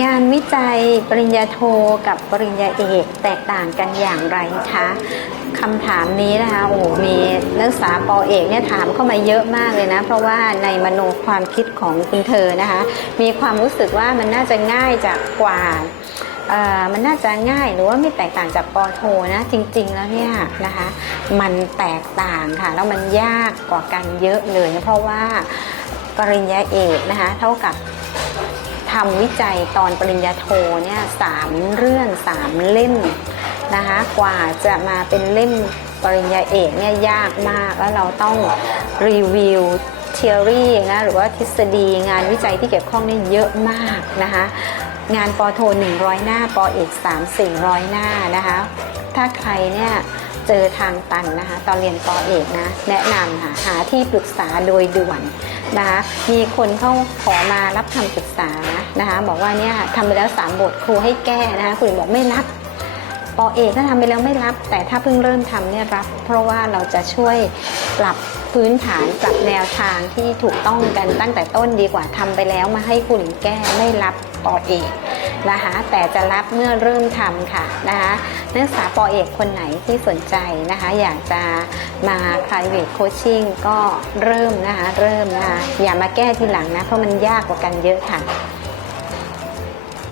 งานวิจัยปริญญาโทกับปริญญาเอกแตกต่างกันอย่างไรคะคำถามนี้นะคะโอ้มีนักศึกษาปอเอกเนี่ยถามเข้ามาเยอะมากเลยนะ เพราะว่าในมโนความคิดของคุณเธอนะคะ มีความรู้สึกว่ามันน่าจะง่ายจากกว่ามันน่าจะง่ายหรือว่าไม่แตกต่างจากปอโทนะ จริง ๆ แล้วเนี่ยนะคะ มันแตกต่างค่ะ แล้วมันยากกว่ากันเยอะเลยนะเพราะว่าปริญญาเอกนะคะ เท่ากับ ทำวิจัยตอนปริญญาโทเนี่ยสามเรื่องสามเล่มนะคะกว่าจะมาเป็นเล่มปริญญาเอกเนี่ยยากมาก แล้วเราต้องรีวิวเทอรี่นะหรือว่าทฤษฎีงานวิจัยที่เกี่ยวข้องนี่เยอะมากนะคะงานปอโท 100 หน้าปอเอก3 400 หน้านะคะถ้าใครเนี่ย เจอทางตันนะคะ ตอนเรียนปอเอกนะ แนะนำค่ะหาที่ปรึกษาโดยด่วนนะคะ มีคนเข้าขอมารับคำปรึกษานะคะ บอกว่าเนี่ยทำไปแล้ว 3 บทครูให้แก้นะคะคุณบอกไม่รับปอเอกถ้าทำไปแล้วไม่รับ แต่ถ้าเพิ่งเริ่มทำเนี่ยรับ เพราะว่าเราจะช่วยปรับพื้นฐานปรับแนวทางที่ถูกต้องกันตั้งแต่ต้นดีกว่าทำไปแล้วมาให้คุณแก้ไม่รับปอเอก นะคะแต่จะรับเมื่อเริ่มทำค่ะนะคะนักศึกษาปอเอกคนไหนที่สนใจนะคะ อยากจะมา private coaching ก็เริ่มนะคะ เริ่มนะคะอย่ามาแก้ทีหลังนะ เพราะมันยากกว่ากันเยอะค่ะ